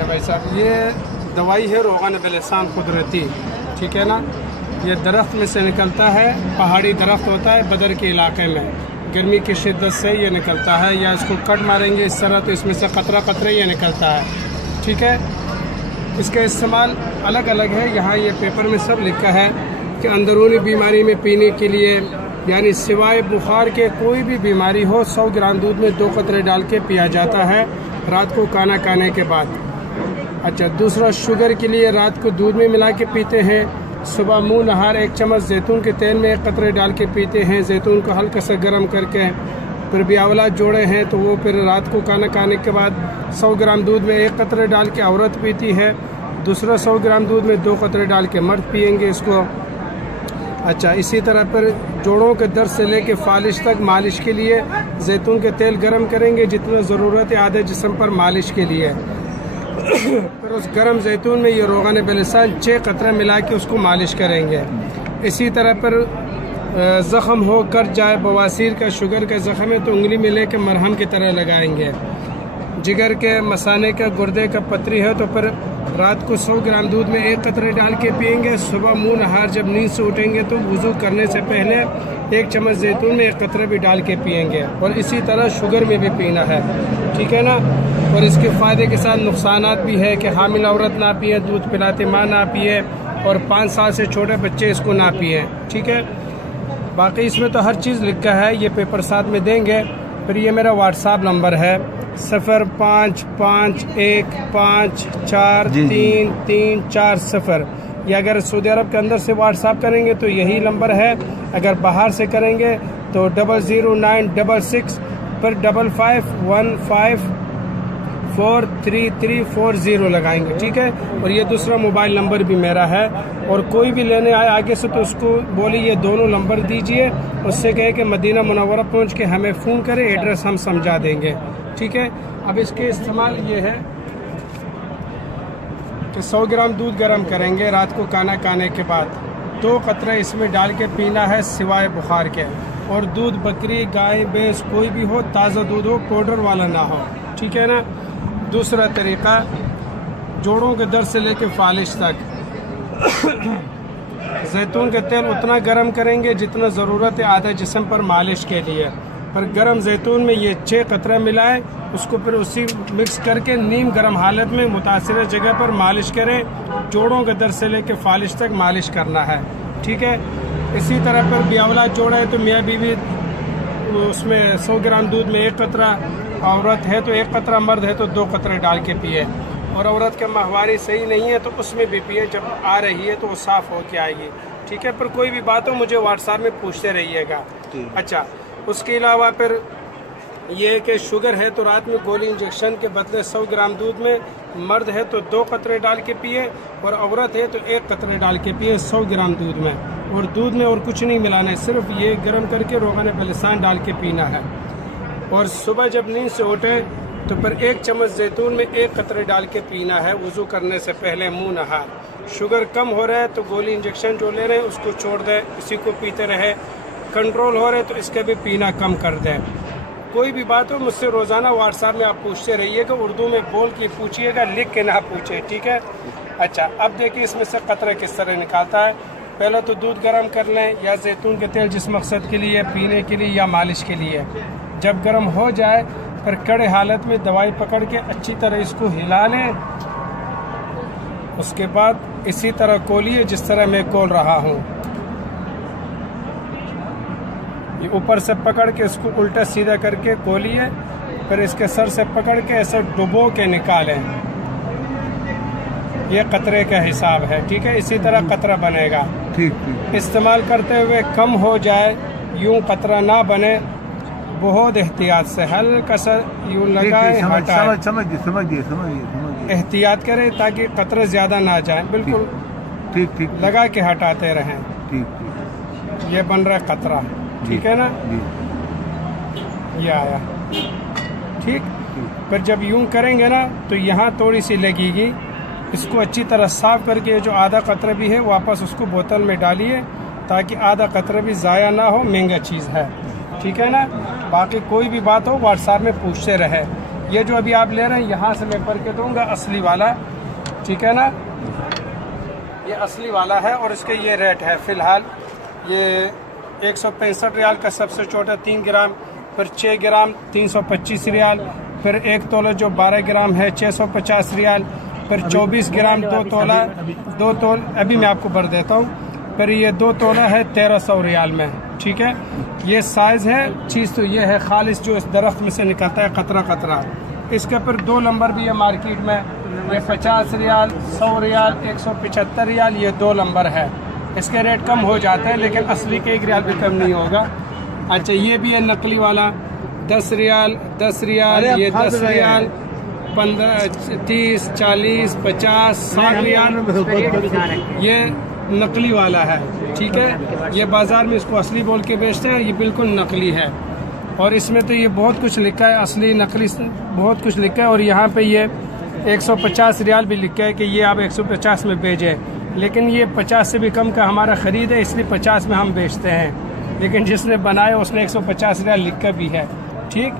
अच्छा भाई साहब, ये दवाई है रोगन बेलसान कुदरती, ठीक है ना। ये दरख्त में से निकलता है, पहाड़ी दरख्त होता है बदर के इलाके में, गर्मी की शिद्दत से ये निकलता है, या इसको कट मारेंगे इस तरह तो इसमें से कतरा कतरे ये निकलता है, ठीक है। इसका इस्तेमाल अलग अलग है, यहाँ ये पेपर में सब लिखा है कि अंदरूनी बीमारी में पीने के लिए, यानी सिवाय बुखार के कोई भी बीमारी हो 100 ग्राम दूध में 2 कतरे डाल के पिया जाता है रात को खाना खाने के बाद। अच्छा, दूसरा शुगर के लिए रात को दूध में मिला के पीते हैं, सुबह मुंह नहार 1 चम्मच जैतून के तेल में 1 कतरे डाल के पीते हैं, जैतून को हल्का सा गर्म करके। फिर ब्यावला जोड़े हैं तो वो फिर रात को खाना खाने के बाद 100 ग्राम दूध में 1 कतरे डाल के औरत पीती है, दूसरा 100 ग्राम दूध में 2 कतरे डाल के मर्द पियेंगे इसको। अच्छा, इसी तरह पर जोड़ों के दर्द से लेके फालिश तक मालिश के लिए जैतून के तेल गर्म करेंगे जितना ज़रूरत है आधे जिस्म पर मालिश के लिए। फिर उस गर्म जैतून में ये रोगन बेलसान 6 कतरे मिला के उसको मालिश करेंगे। इसी तरह पर ज़ख़म हो कट जाए, बवासीर का शुगर का ज़ख़म है तो उंगली में लेके मरहम की तरह लगाएंगे। जिगर के मसाने का गुर्दे का पथरी है तो फिर रात को 100 ग्राम दूध में 1 कतरे डाल के पियेंगे, सुबह मुंह नहार जब नींद से उठेंगे तो वज़ू करने से पहले 1 चम्मच जैतून में 1 कतरे भी डाल के पियेंगे। और इसी तरह शुगर में भी पीना है, ठीक है ना। और इसके फ़ायदे के साथ नुकसानात भी है कि हामिल औरत ना पिए, दूध पिलाते माँ ना पिए, और 5 साल से छोटे बच्चे इसको ना पिए, ठीक है। बाकी इसमें तो हर चीज़ लिखा है, ये पेपर साथ में देंगे। फिर ये मेरा व्हाट्सएप नंबर है 0551543340। या अगर सऊदी अरब के अंदर से व्हाट्सएप करेंगे तो यही नंबर है, अगर बाहर से करेंगे तो 00966 पर 5515433340 लगाएंगे, ठीक है। और ये दूसरा मोबाइल नंबर भी मेरा है, और कोई भी लेने आए आगे से तो उसको बोलिए ये दोनों नंबर दीजिए, उससे कहे कि मदीना मुनव्वरा पहुँच के हमें फ़ोन करें, एड्रेस हम समझा देंगे, ठीक है। अब इसके इस्तेमाल ये है कि 100 ग्राम दूध गर्म करेंगे रात को खाना खाने के बाद, 2 कतरे इसमें डाल के पीना है सिवाय बुखार के। और दूध बकरी गाय भैंस कोई भी हो, ताज़ा दूध हो, पाउडर वाला ना हो, ठीक है ना। दूसरा तरीका, जोड़ों के दर्द से लेके फालिश तक जैतून के तेल उतना गर्म करेंगे जितना ज़रूरत है आधे जिस्म पर मालिश के लिए। पर गर्म जैतून में ये 6 कतरे मिलाए, उसको फिर उसी मिक्स करके नीम गर्म हालत में मुतासिर जगह पर मालिश करें। जोड़ों के दर्द से लेके फालिश तक मालिश करना है, ठीक है। इसी तरह पर ब्यावला जोड़ा है तो मियाँ बीवी उसमें 100 ग्राम दूध में 1 कतरा औरत है तो 1 कतरा, मर्द है तो 2 कतरे डाल के पिए। और औरत के माहवारी सही नहीं है तो उसमें भी पिए, जब आ रही है तो वो साफ़ हो के आएगी, ठीक है। पर कोई भी बात हो मुझे व्हाट्सएप में पूछते रहिएगा। अच्छा, उसके अलावा फिर ये कि शुगर है तो रात में गोली इंजेक्शन के बदले 100 ग्राम दूध में, मर्द है तो 2 कतरे डाल के पिए, और औरत है तो 1 कतरे डाल के पिए 100 ग्राम दूध में। और दूध में और कुछ नहीं मिलाना है, सिर्फ ये गर्म करके रोगन बेलसान डाल के पीना है। और सुबह जब नींद से उठे तो फिर 1 चम्मच जैतून में 1 कतरे डाल के पीना है वज़ू करने से पहले मुँह नहा। शुगर कम हो रहा है तो गोली इंजेक्शन जो ले रहे हैं उसको छोड़ दें, इसी को पीते रहे। कंट्रोल हो रहे तो इसका भी पीना कम कर दें। कोई भी बात हो मुझसे रोज़ाना व्हाट्सएप में आप पूछते रहिएगा, उर्दू में बोल के पूछिएगा, लिख के ना पूछे, ठीक है। अच्छा, अब देखिए इसमें से कतरा किस तरह निकालता है। पहले तो दूध गर्म कर लें, या जैतून के तेल जिस मकसद के लिए, पीने के लिए या मालिश के लिए। जब गर्म हो जाए फिर कड़े हालत में दवाई पकड़ के अच्छी तरह इसको हिला लें। उसके बाद इसी तरह कोलिए जिस तरह मैं खोल रहा हूँ, ये ऊपर से पकड़ के इसको उल्टा सीधा करके खोलिए, फिर इसके सर से पकड़ के ऐसे डुबो के निकालें। ये कतरे का हिसाब है, ठीक है। इसी तरह कतरा बनेगा, ठीक। इस्तेमाल करते हुए कम हो जाए, यूं कतरा ना बने, बहुत एहतियात से हल्का सा यूं लगाए, हटाए। समझिए एहतियात करें ताकि कतरे ज़्यादा ना जाए, बिल्कुल ठीक लगा के हटाते रहें, ठीक। ये बन रहा है कतरा, ठीक है ना, ये आया, ठीक। फिर जब यूं करेंगे ना तो यहाँ थोड़ी सी लगेगी, इसको अच्छी तरह साफ करके जो आधा कतरा भी है वापस उसको बोतल में डालिए ताकि आधा कतरा भी ज़ाया ना हो, महंगा चीज़ है, ठीक है ना। बाकी कोई भी बात हो व्हाट्सएप में पूछते रहे। ये जो अभी आप ले रहे हैं यहाँ से मैं भर के दूंगा असली वाला, ठीक है ना, ये असली वाला है और इसके ये रेट है फ़िलहाल। ये 165 रियाल का सबसे छोटा 3 ग्राम, फिर 6 ग्राम 325 रियाल, फिर 1 तोला जो 12 ग्राम है 650 रियाल, फिर 24 ग्राम 2 तोला अभी मैं आपको भर देता हूँ, फिर ये 2 तोला है 1300 रियाल में, ठीक है। ये साइज़ है। चीज़ तो ये है खालिश जो इस दरख्त में से निकलता है कतरा कतरा। इसके फिर 2 नंबर भी है मार्केट में, ये 50 रियाल, 100 रियाल, 175 रियाल, ये 2 नंबर है। इसके रेट कम हो जाते हैं लेकिन असली के 1 रियाल भी कम नहीं होगा। अच्छा ये भी है नकली वाला, 10 रियाल, 10 रियाल, ये 10 रियाल, 15, 30, 40, 50, 60 रियाल, ये नकली वाला है, ठीक है। ये बाज़ार में इसको असली बोल के बेचते हैं, ये बिल्कुल नकली है। और इसमें तो ये बहुत कुछ लिखा है, असली नकली बहुत कुछ लिखा है। और यहाँ पे ये 150 रियाल भी लिखा है कि ये आप 150 में बेचें, लेकिन ये 50 से भी कम का हमारा ख़रीद है, इसलिए 50 में हम बेचते हैं। लेकिन जिसने बनाया उसने 150 रियाल लिखा भी है, ठीक।